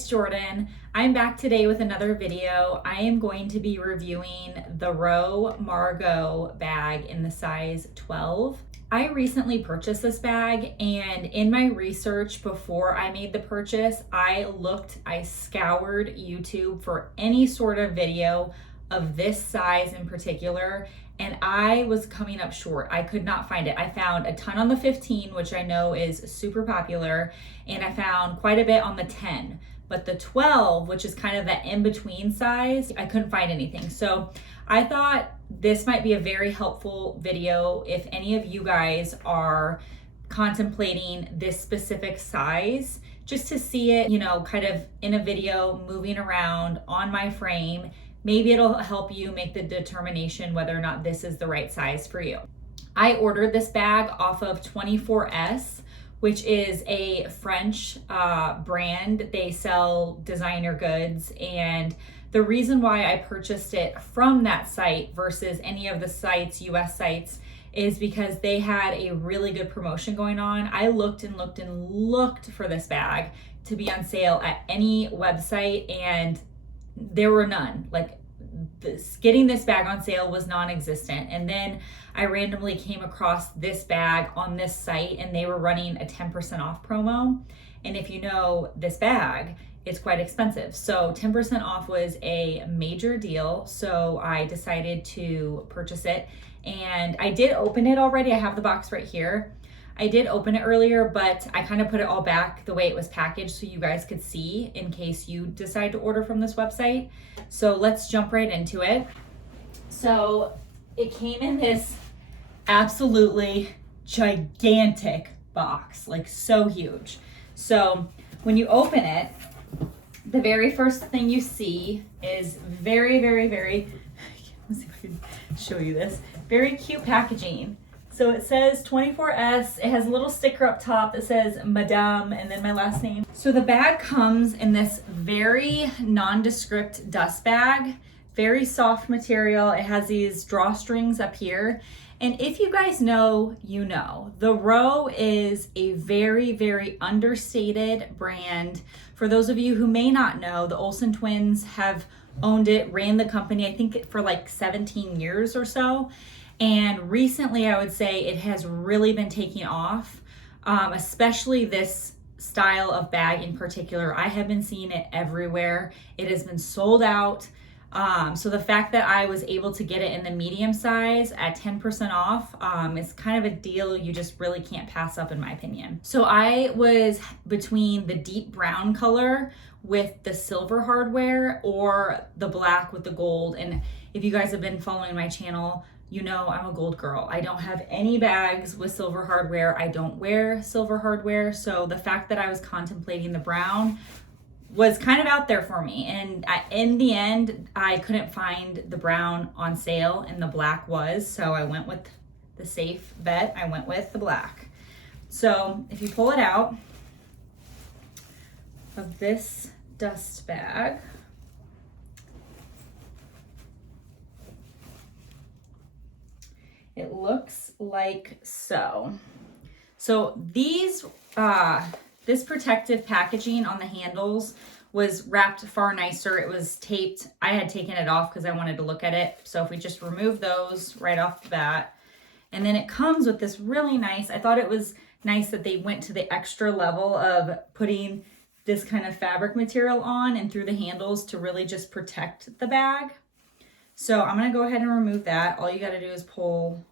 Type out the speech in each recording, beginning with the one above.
it's Jordan. I'm back today with another video. I am going to be reviewing the Row Margaux bag in the size 12. I recently purchased this bag, and in my research before I made the purchase, I scoured YouTube for any sort of video of this size in particular, and I was coming up short. I could not find it. I found a ton on the 15, which I know is super popular, and I found quite a bit on the 10. But the 12, which is kind of that in-between size, I couldn't find anything. So I thought this might be a very helpful video if any of you guys are contemplating this specific size, just to see it, kind of in a video, moving around on my frame. Maybe it'll help you make the determination whether or not this is the right size for you. I ordered this bag off of 24S, which is a French brand. They sell designer goods, and the reason why I purchased it from that site versus any of the sites, US sites, is because they had a really good promotion going on. I looked and looked and looked for this bag to be on sale at any website, and there were none. Getting this bag on sale was non-existent. And then I randomly came across this bag on this site, and they were running a 10% off promo. And if you know this bag, it's quite expensive. So 10% off was a major deal. So I decided to purchase it, and I did open it already. I have the box right here. I did open it earlier, but I kind of put it all back the way it was packaged so you guys could see in case you decide to order from this website. So let's jump right into it. So it came in this absolutely gigantic box, like so huge. So when you open it, the very first thing you see is very, let's see if I can show you this, very cute packaging. So it says 24S, it has a little sticker up top that says Madame and then my last name. So the bag comes in this very nondescript dust bag, very soft material. It has these drawstrings up here. And if you guys know, you know, the Row is a very understated brand. For those of you who may not know, the Olsen twins have owned it, ran the company, I think for like 17 years or so. And recently, I would say it has really been taking off, especially this style of bag in particular. I have been seeing it everywhere. It has been sold out. So the fact that I was able to get it in the medium size at 10% off is kind of a deal you just really can't pass up, in my opinion. So I was between the deep brown color with the silver hardware or the black with the gold. And if you guys have been following my channel, you know I'm a gold girl. I don't have any bags with silver hardware. I don't wear silver hardware. So the fact that I was contemplating the brown was kind of out there for me. And in the end, I couldn't find the brown on sale, and the black was. So I went with the safe bet. I went with the black. So if you pull it out of this dust bag, it looks like so. So these, this protective packaging on the handles was wrapped far nicer. It was taped. I had taken it off because I wanted to look at it. So if we just remove those right off the bat, and then it comes with this really nice, I thought it was nice that they went to the extra level of putting this kind of fabric material on and through the handles to really just protect the bag. So I'm gonna go ahead and remove that. All you gotta do is pull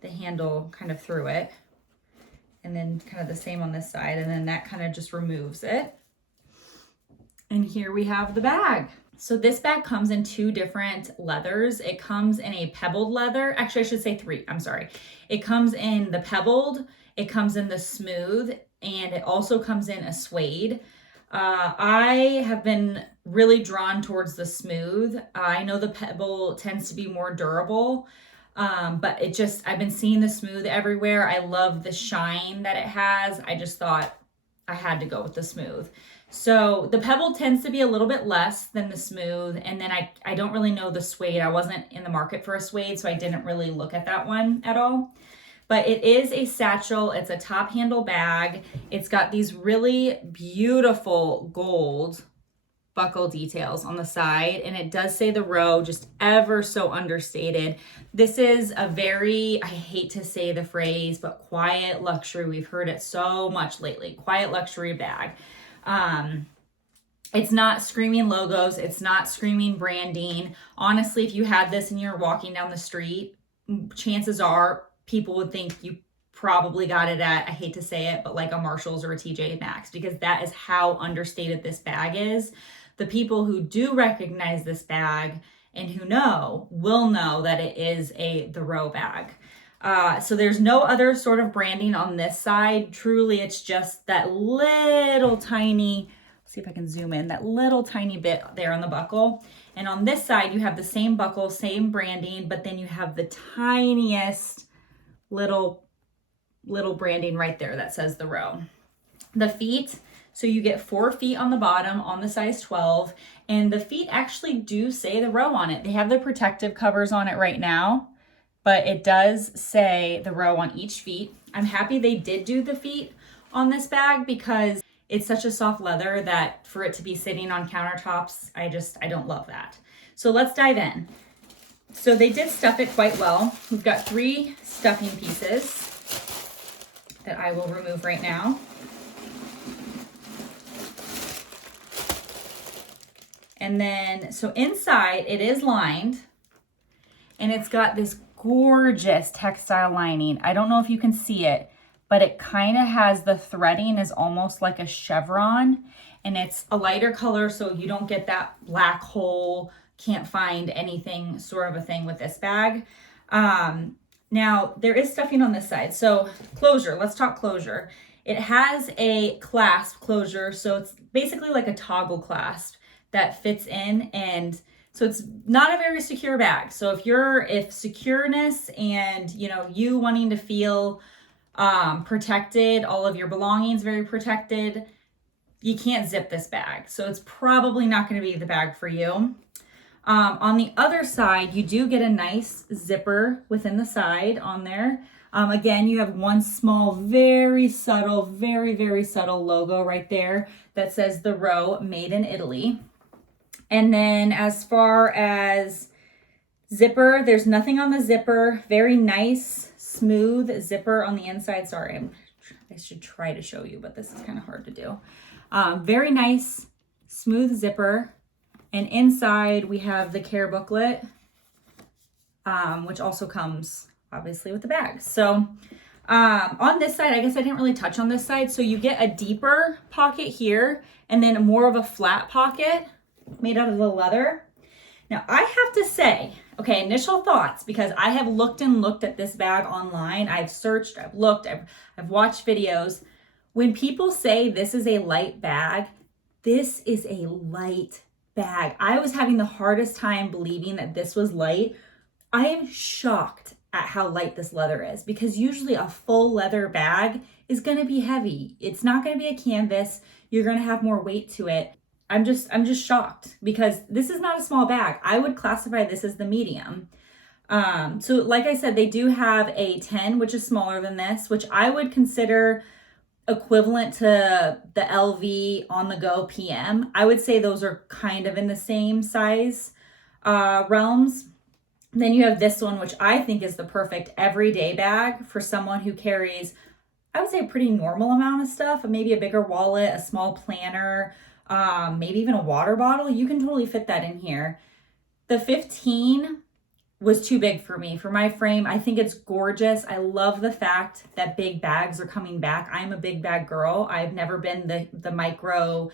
the handle kind of through it, and then kind of the same on this side, and then that kind of just removes it. And here we have the bag. So this bag comes in two different leathers. It comes in a pebbled leather. Actually, I should say three, I'm sorry. It comes in the pebbled, it comes in the smooth, and it also comes in a suede. I have been really drawn towards the smooth. I know the pebble tends to be more durable, but I've been seeing the smooth everywhere. I love the shine that it has. I just thought I had to go with the smooth. So the pebble tends to be a little bit less than the smooth. And then I don't really know the suede. I wasn't in the market for a suede, so I didn't really look at that one at all. But it is a satchel. It's a top handle bag. It's got these really beautiful gold buckle details on the side, and it does say the row, just ever so understated. This is a very, I hate to say the phrase, but quiet luxury. We've heard it so much lately. Quiet luxury bag. It's not screaming logos. It's not screaming branding. Honestly, if you had this and you're walking down the street, chances are people would think you probably got it at, I hate to say it, but like a Marshall's or a TJ Maxx, because that is how understated this bag is. The people who do recognize this bag and who know will know that it is the Row bag. So there's no other sort of branding on this side. Truly, it's just that little tiny, see if I can zoom in, that little tiny bit there on the buckle. And on this side, you have the same buckle, same branding, but then you have the tiniest little branding right there that says the Row. The feet, so you get 4 feet on the bottom on the size 12, and the feet actually do say the Row on it. They have the protective covers on it right now, but it does say the Row on each feet. I'm happy they did do the feet on this bag because it's such a soft leather that for it to be sitting on countertops, I don't love that. So let's dive in. So they did stuff it quite well. We've got 3 stuffing pieces that I will remove right now. And then, so inside it is lined, and it's got this gorgeous textile lining. I don't know if you can see it, but it kind of has the threading is almost like a chevron, and it's a lighter color so you don't get that black hole, can't find anything sort of a thing with this bag. Now there is stuffing on this side. So closure, let's talk closure. It has a clasp closure, so it's basically like a toggle clasp that fits in, and so it's not a very secure bag. So if secureness and you wanting to feel protected, all of your belongings very protected, you can't zip this bag. So it's probably not going to be the bag for you. On the other side, you do get a nice zipper within the side on there. Again, you have one small, very subtle, very, very subtle logo right there that says the Row Made in Italy. And then as far as zipper, there's nothing on the zipper. Very nice, smooth zipper on the inside. Sorry, I should try to show you, but this is kind of hard to do. Very nice, smooth zipper. And inside we have the care booklet, which also comes obviously with the bag. So on this side, I guess I didn't really touch on this side. So you get a deeper pocket here and then more of a flat pocket made out of the leather. Now I have to say, okay, initial thoughts, because I have looked at this bag online. I've searched, I've looked, I've watched videos. When people say this is a light bag, this is a light bag. I was having the hardest time believing that this was light. I am shocked at how light this leather is, because usually a full leather bag is going to be heavy. It's not going to be a canvas. You're going to have more weight to it. I'm just shocked because this is not a small bag. I would classify this as the medium. So like I said, they do have a 10, which is smaller than this, which I would consider equivalent to the LV On The Go PM. I would say those are kind of in the same size realms. Then you have this one, which I think is the perfect everyday bag for someone who carries, I would say, a pretty normal amount of stuff, maybe a bigger wallet, a small planner, maybe even a water bottle. You can totally fit that in here. The 15 was too big for me, for my frame. I think it's gorgeous. I love the fact that big bags are coming back. I'm a big bag girl. I've never been the micro,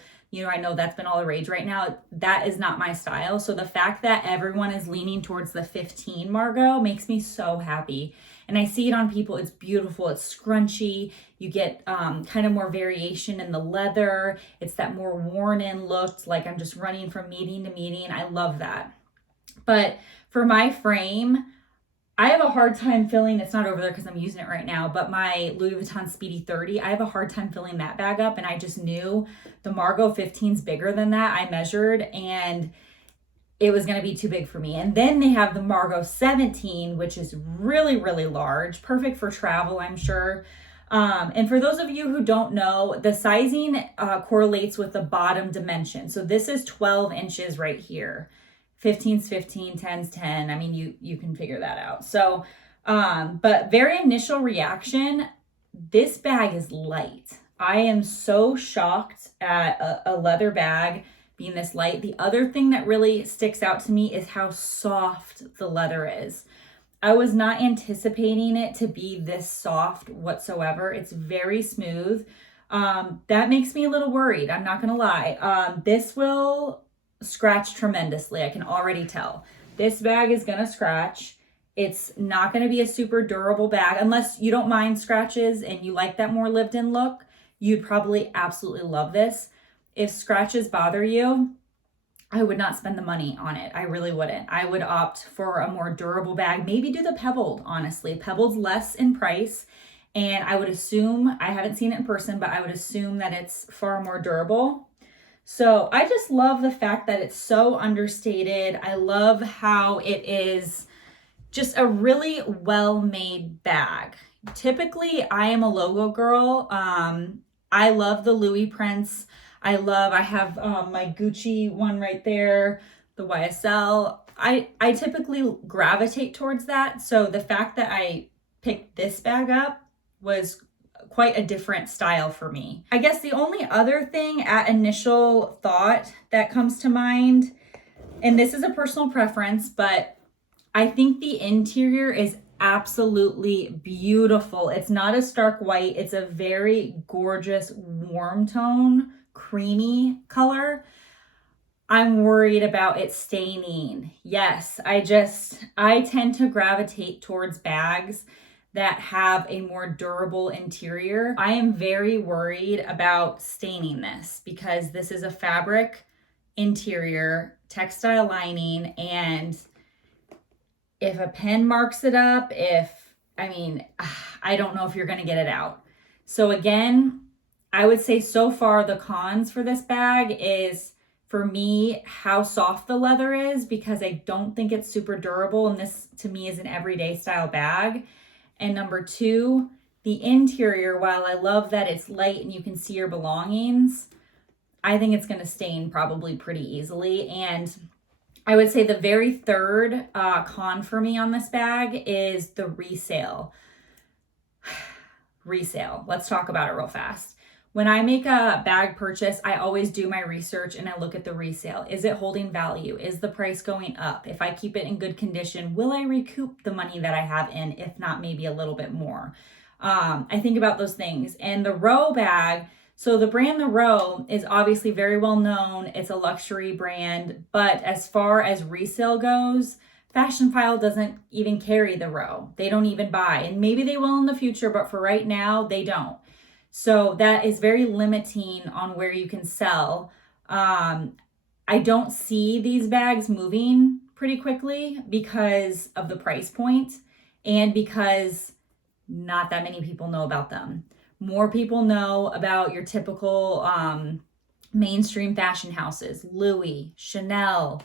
I know that's been all the rage right now. That is not my style. So the fact that everyone is leaning towards the 15 Margaux makes me so happy. And I see it on people. It's beautiful. It's scrunchy. You get kind of more variation in the leather. It's that more worn in look, like I'm just running from meeting to meeting. I love that. But for my frame, I have a hard time filling, it's not over there because I'm using it right now, but my Louis Vuitton Speedy 30, I have a hard time filling that bag up. And I just knew the Margaux 15 is bigger than that. I measured and it was going to be too big for me. And then they have the Margaux 17, which is really, really large, perfect for travel, I'm sure. And for those of you who don't know, the sizing correlates with the bottom dimension. So this is 12 inches right here. 15's 15, 10's 10. I mean, you can figure that out. So, but very initial reaction, this bag is light. I am so shocked at a leather bag being this light. The other thing that really sticks out to me is how soft the leather is. I was not anticipating it to be this soft whatsoever. It's very smooth. That makes me a little worried. I'm not gonna lie. This will scratch tremendously. I can already tell. This bag is gonna scratch. It's not gonna be a super durable bag unless you don't mind scratches and you like that more lived-in look. You'd probably absolutely love this. If scratches bother you, I would not spend the money on it. I really wouldn't. I would opt for a more durable bag. Maybe do the pebbled, honestly. Pebbled's less in price. And I would assume, I haven't seen it in person, but I would assume that it's far more durable. So I just love the fact that it's so understated. I love how it is just a really well-made bag. Typically, I am a logo girl. I love the Louis prints. I have my Gucci one right there, the YSL. I typically gravitate towards that. So the fact that I picked this bag up was quite a different style for me. I guess the only other thing at initial thought that comes to mind, and this is a personal preference, but I think the interior is absolutely beautiful. It's not a stark white. It's a very gorgeous warm tone, creamy color. I'm worried about it staining. Yes, I tend to gravitate towards bags that have a more durable interior. I am very worried about staining this because this is a fabric interior, textile lining, and if a pen marks it up, I don't know if you're gonna get it out. So again, I would say so far the cons for this bag is, for me, how soft the leather is, because I don't think it's super durable, and this to me is an everyday style bag. And number two, the interior, while I love that it's light and you can see your belongings, I think it's gonna stain probably pretty easily. And I would say the very third con for me on this bag is the resale. Resale, let's talk about it real fast. When I make a bag purchase, I always do my research and I look at the resale. Is it holding value? Is the price going up? If I keep it in good condition, will I recoup the money that I have in? If not, maybe a little bit more. I think about those things. And the Row bag, so the brand The Row is obviously very well known. It's a luxury brand, but as far as resale goes, Fashionphile doesn't even carry The Row. They don't even buy, and maybe they will in the future, but for right now, they don't. So that is very limiting on where you can sell. I don't see these bags moving pretty quickly because of the price point and because not that many people know about them. More people know about your typical mainstream fashion houses, Louis, Chanel.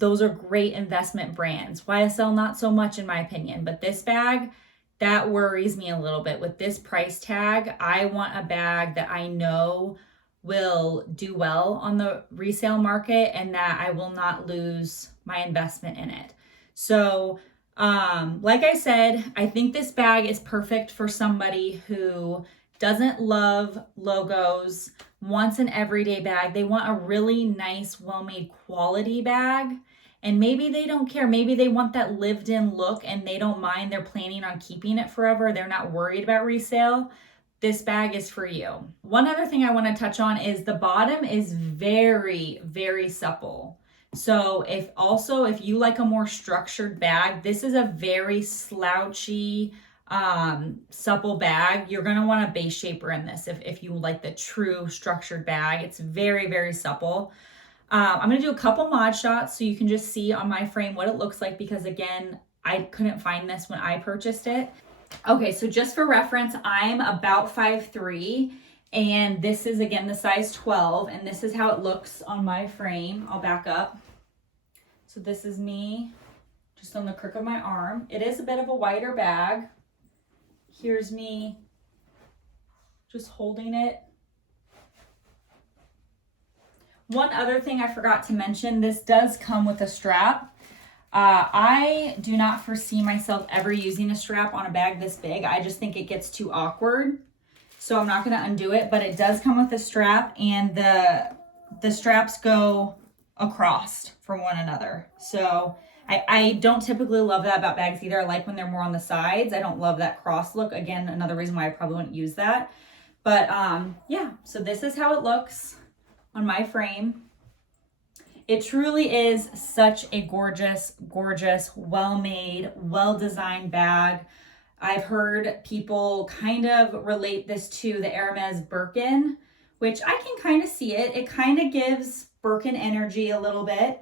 Those are great investment brands. YSL, not so much in my opinion, but this bag, that worries me a little bit. With this price tag, I want a bag that I know will do well on the resale market and that I will not lose my investment in it. So, like I said, I think this bag is perfect for somebody who doesn't love logos, wants an everyday bag. They want a really nice, well-made quality bag. And maybe they don't care. Maybe they want that lived-in look and they don't mind. They're planning on keeping it forever. They're not worried about resale. This bag is for you. One other thing I want to touch on is the bottom is very, very supple. So if you like a more structured bag, this is a very slouchy, supple bag. You're going to want a base shaper in this if you like the true structured bag. It's very, very supple. I'm going to do a couple mod shots so you can just see on my frame what it looks like, because again, I couldn't find this when I purchased it. Okay, so just for reference, I'm about 5'3", and this is again the size 12, and this is how it looks on my frame. I'll back up. So this is me just on the crook of my arm. It is a bit of a wider bag. Here's me just holding it. One other thing I forgot to mention, this does come with a strap. I do not foresee myself ever using a strap on a bag this big. I just think it gets too awkward. So I'm not going to undo it, but it does come with a strap, and the straps go across from one another. So I don't typically love that about bags either. I like when they're more on the sides. I don't love that cross look. Again, another reason why I probably wouldn't use that. But yeah, so this is how it looks on my frame. It truly is such a gorgeous, gorgeous, well-made, well-designed bag. I've heard people kind of relate this to the Hermes Birkin, which I can kind of see it. It kind of gives Birkin energy a little bit.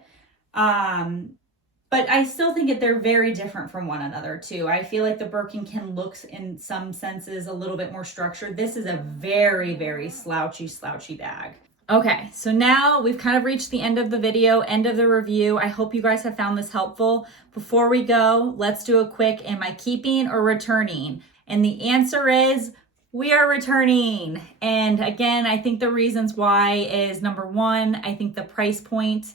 But I still think that they're very different from one another too. I feel like the Birkin can look in some senses a little bit more structured. This is a very, very slouchy bag. Okay, so now we've kind of reached the end of the video, end of the review. I hope you guys have found this helpful. Before we go, let's do a quick, am I keeping or returning? And the answer is, we are returning. And again, I think the reasons why is number one, I think the price point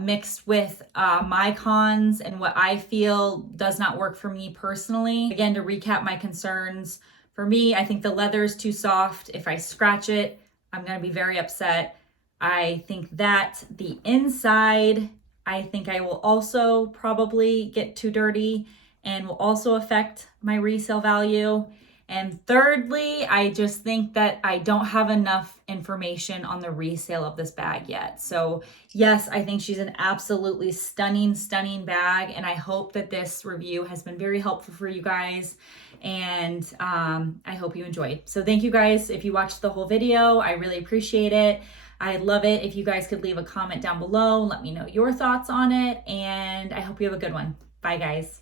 mixed with my cons and what I feel does not work for me personally. Again, to recap my concerns, for me, I think the leather is too soft. If I scratch it, I'm going to be very upset. I think that the inside, I think I will also probably get too dirty and will also affect my resale value. And thirdly, I just think that I don't have enough information on the resale of this bag yet. So yes, I think she's an absolutely stunning, stunning bag. And I hope that this review has been very helpful for you guys. And I hope you enjoyed. So thank you guys. If you watched the whole video, I really appreciate it. I'd love it if you guys could leave a comment down below. Let me know your thoughts on it. And I hope you have a good one. Bye guys.